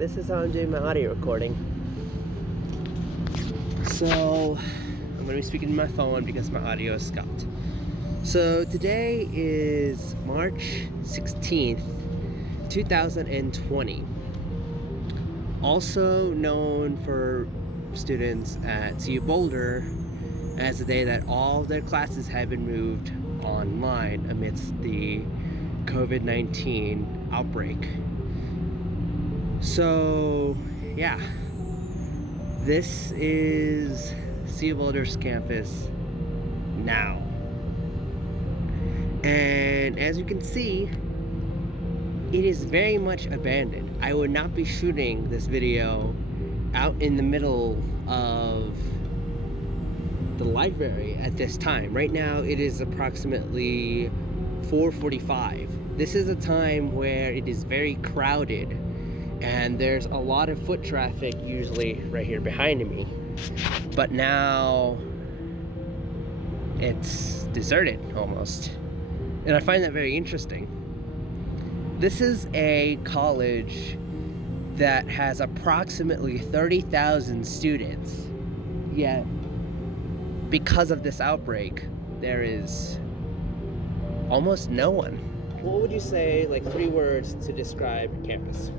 this is how I'm doing my audio recording. So, I'm going to be speaking to my phone because my audio is scuffed. So, today is March 16th, 2020. Also known for students at CU Boulder as the day that all their classes have been moved online amidst the COVID-19 outbreak. So, yeah, this is CU Boulder's campus now. And as you can see, it is very much abandoned. I would not be shooting this video out in the middle of the library at this time. Right now it is approximately 4:45. This is a time where it is very crowded and there's a lot of foot traffic usually right here behind me. But now it's deserted almost. And I find that very interesting. This is a college that has approximately 30,000 students, yet because of this outbreak, there is almost no one. What would you say, like 3 words to describe campus?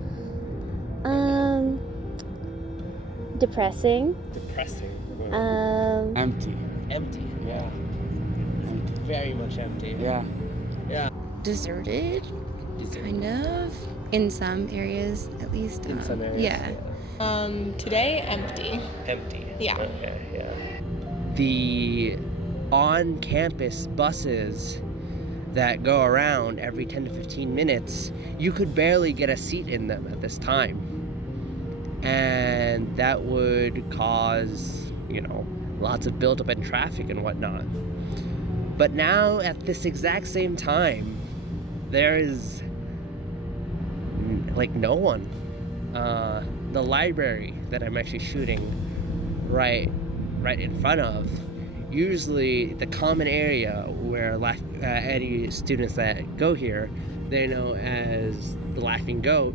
Depressing. Depressing. Empty. Empty. Yeah. Very much empty. Yeah. Yeah. Deserted, kind of, in some areas at least. In some areas. Yeah. Today, empty. Empty. Yeah. Okay, yeah. The on-campus buses that go around every 10 to 15 minutes, you could barely get a seat in them at this time. And that would cause, lots of buildup in traffic and whatnot. But now, at this exact same time, there is no one. The library that I'm actually shooting right in front of, usually the common area where any students that go here, they know as the Laughing Goat.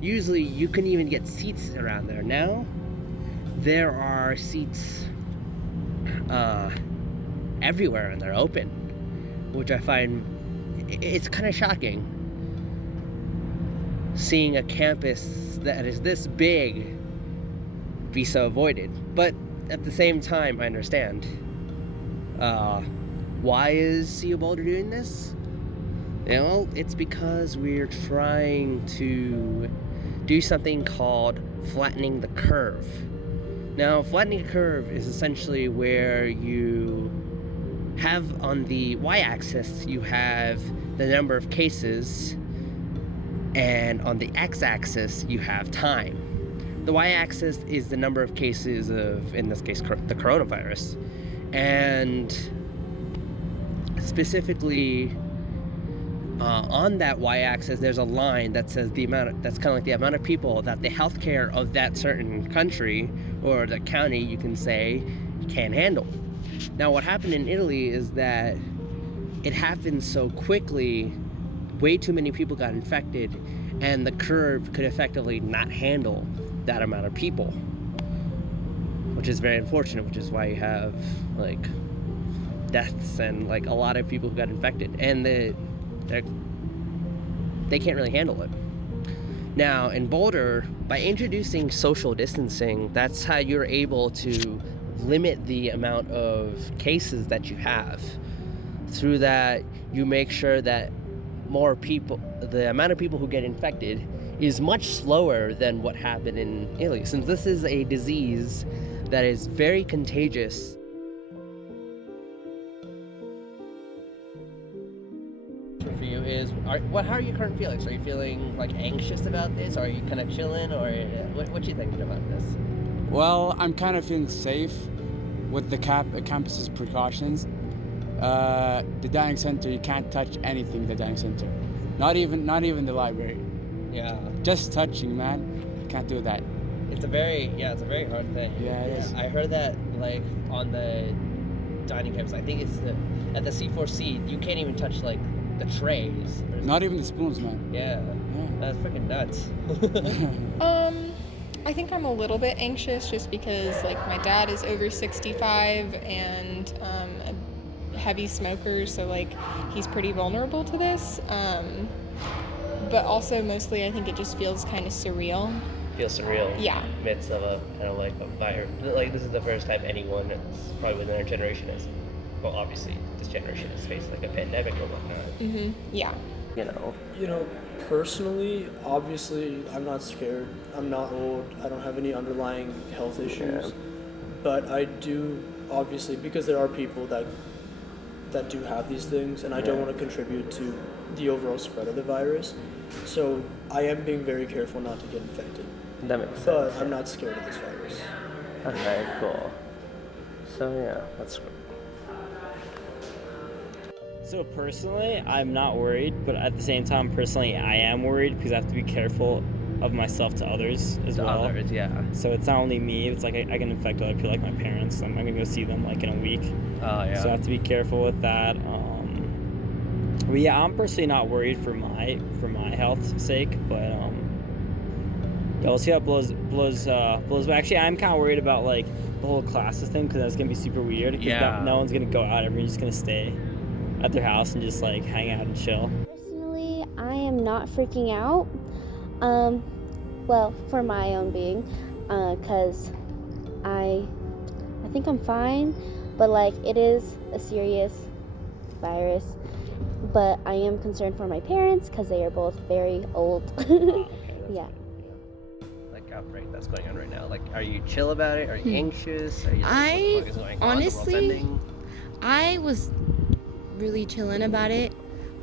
Usually you couldn't even get seats around there. Now there are seats everywhere and they're open, which I find it's kind of shocking seeing a campus that is this big be so avoided. But at the same time, I understand. Why is CU Boulder doing this? Well, it's because we're trying to do something called flattening the curve. Now, flattening a curve is essentially where you have on the y-axis, you have the number of cases, and on the x-axis, you have time. The y-axis is the number of cases of, in this case, the coronavirus. And specifically, on that y-axis, there's a line that says that's kind of like the amount of people that the healthcare of that certain country or the county, you can say, can handle. Now, what happened in Italy is that it happened so quickly, way too many people got infected, and the curve could effectively not handle that amount of people, which is very unfortunate, which is why you have, deaths and, a lot of people who got infected, and they can't really handle it. Now, in Boulder, by introducing social distancing, that's how you're able to limit the amount of cases that you have. Through that, you make sure that the amount of people who get infected is much slower than what happened in Italy, since this is a disease that is very contagious. For you how are your current feelings? Are you feeling anxious about this? Or are you kind of chilling, or what you thinking about this? Well, I'm kind of feeling safe with the campus's precautions. The dining center, you can't touch anything. The dining center, not even the library. Yeah. Just touching, man. Can't do that. It's a very hard thing. Yeah, it is. I heard that on the dining campus. I think it's at the C4C. You can't even touch the trays. Not even the spoons, man. Yeah. That's freaking nuts. I think I'm a little bit anxious just because like my dad is over 65 and a heavy smoker, so like he's pretty vulnerable to this. But also mostly I think it just feels kind of surreal. Feels surreal. Yeah. Midst of a kind of like a virus. Like this is the first time anyone, probably within our generation, has. Well, obviously this generation has faced like a pandemic or whatnot. Yeah. You know. Personally, obviously, I'm not scared. I'm not old. I don't have any underlying health issues. Yeah. But I do, obviously, because there are people that do have these things, and I don't want to contribute to the overall spread of the virus. So I am being very careful not to get infected. That makes sense. But I'm not scared of this virus. Okay, cool. So yeah, that's great. So personally, I'm not worried, but at the same time, personally, I am worried because I have to be careful of myself to others as well. Others, yeah. So it's not only me, it's like I can infect other people, like my parents. I'm gonna go see them like in a week. Oh, yeah. So I have to be careful with that. But yeah, I'm personally not worried for my health's sake, but yeah, we'll see how it blows. But actually, I'm kind of worried about like the whole classes thing because that's gonna be super weird. 'Cause Yeah. no one's gonna go out. Everyone's just gonna stay at their house and just like hang out and chill. Personally, I am not freaking out. Well, for my own being, because I think I'm fine, but like it is a serious virus. But I am concerned for my parents because they are both very old. Yeah. Like outbreak that's going on right now. Like, are you chill about it? Are you anxious? Are you I- what the fuck is going on? The world's honestly, ending? I was really chilling about it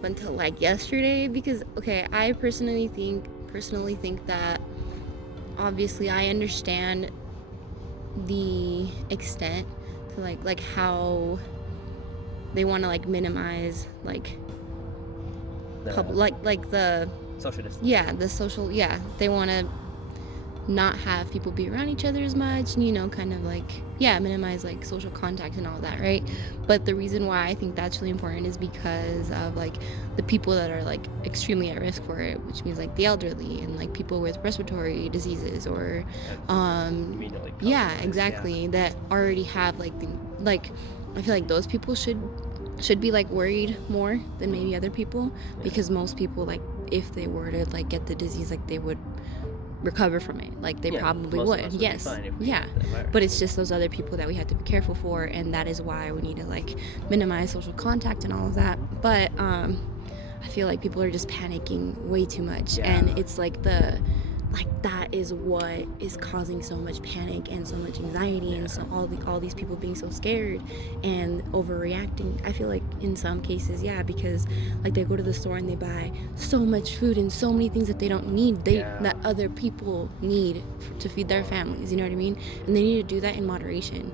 until like yesterday because okay, I personally think that obviously I understand the extent to like how they want to like minimize like the social distance. they want to not have people be around each other as much, and, kind of like minimize like social contact and all that, right? But the reason why I think that's really important is because of like the people that are like extremely at risk for it, which means like the elderly and like people with respiratory diseases or Immediately exactly, that already have like I feel like those people should be like worried more than maybe other people, because most people, like, if they were to like get the disease, like they would recover from it, like they probably would. Yes, but it's just those other people that we have to be careful for, and that is why we need to like minimize social contact and all of that. But I feel like people are just panicking way too much, and it's like that is what is causing so much panic and so much anxiety, and so all these people being so scared and overreacting. I feel like in some cases, because like they go to the store and they buy so much food and so many things that they don't need, that other people need to feed their families, you know what I mean? And they need to do that in moderation.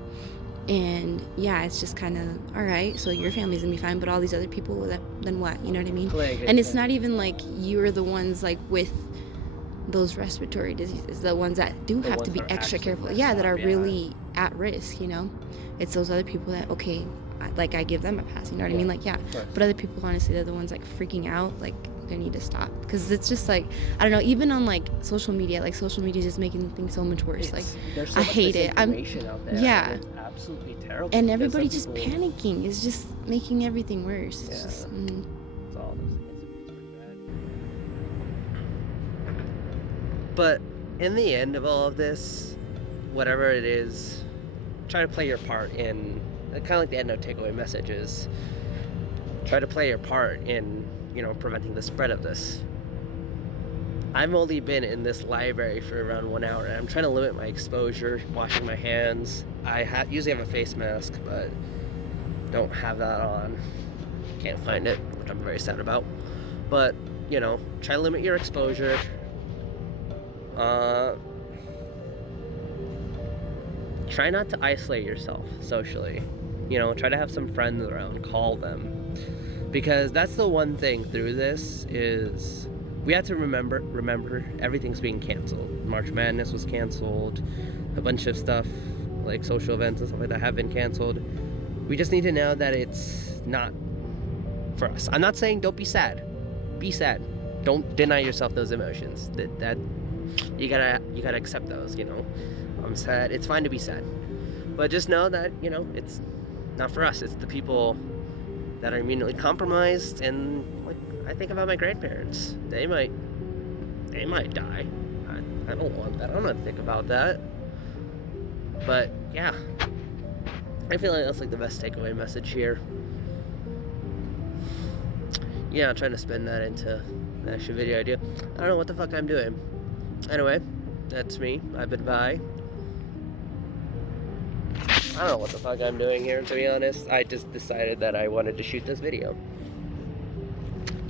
And it's just kind of, all right, so your family's gonna be fine, but all these other people, then what, you know what I mean? And it's not even like you're the ones like with those respiratory diseases, the ones that do have to be extra careful, that are really at risk, it's those other people that, okay, I give them a pass, you know what I mean? Like, but other people, honestly, they're the ones like freaking out, like they need to stop, because it's just like, I don't know, even on like social media is just making things so much worse. Like, I hate it. It's absolutely terrible, and everybody just panicking is just making everything worse. It's just it's all those things. It's pretty bad. But in the end of all of this, whatever it is, try to play your part in, kind of like the end note takeaway message is, try to play your part in, preventing the spread of this. I've only been in this library for around 1 hour, and I'm trying to limit my exposure, washing my hands. I usually have a face mask, but don't have that on. Can't find it, which I'm very sad about. But, try to limit your exposure. Try not to isolate yourself socially. Try to have some friends around, call them. Because that's the one thing through this is we have to remember everything's being canceled. March Madness was canceled. A bunch of stuff like social events and stuff like that have been canceled. We just need to know that it's not for us. I'm not saying don't be sad. Be sad. don't deny yourself those emotions. That you gotta accept those. I'm sad. It's fine to be sad, but just know that it's not for us. It's the people that are immediately compromised. And like, I think about my grandparents. They might die. I don't want that. I don't want to think about that. But yeah, I feel like that's like the best takeaway message here. Yeah, I'm trying to spin that into an actual video idea. I don't know what the fuck I'm doing. Anyway, that's me. I've been Vi. I don't know what the fuck I'm doing here, to be honest. I just decided that I wanted to shoot this video.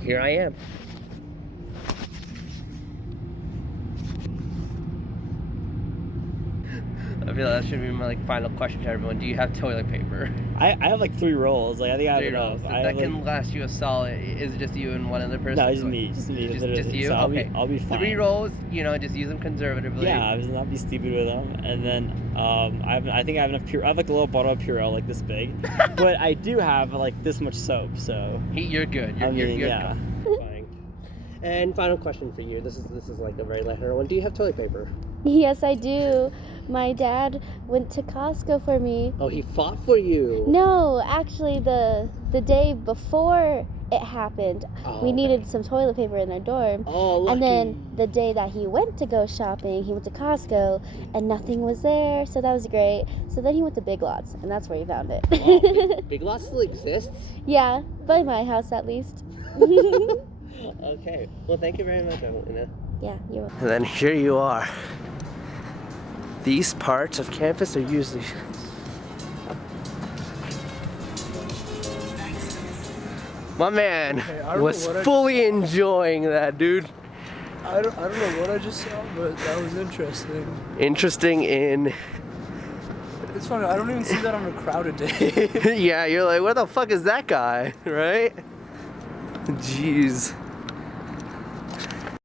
Here I am. I feel that should be my final question to everyone. Do you have toilet paper? I have 3 rolls. I think I have 3 enough. rolls. That can last you a solid. Is it just you and one other person? No, just me. Just you. So Okay. I'll be fine. 3 rolls. Just use them conservatively. Yeah, I was not be stupid with them. And then I think I have enough Purell. I have a little bottle of Purell this big, but I do have this much soap. So You're good. You're yeah. good. Fine. And final question for you. This is the very latter one. Do you have toilet paper? Yes, I do. My dad went to Costco for me. Oh, he fought for you. No, actually, the day before it happened, we needed some toilet paper in our dorm. Oh, lucky. And then the day that he went to go shopping, he went to Costco and nothing was there, so that was great. So then he went to Big Lots, and that's where he found it. Big Lots still exists? Yeah, by my house at least. Okay. Well, thank you very much, Evelina. Yeah, you're welcome. And then here you are. These parts of campus are usually... My man was fully enjoying that, dude. I don't know what I just saw, but that was interesting. Interesting in... It's funny, I don't even see that on a crowded day. Yeah, you're like, where the fuck is that guy, right? Jeez.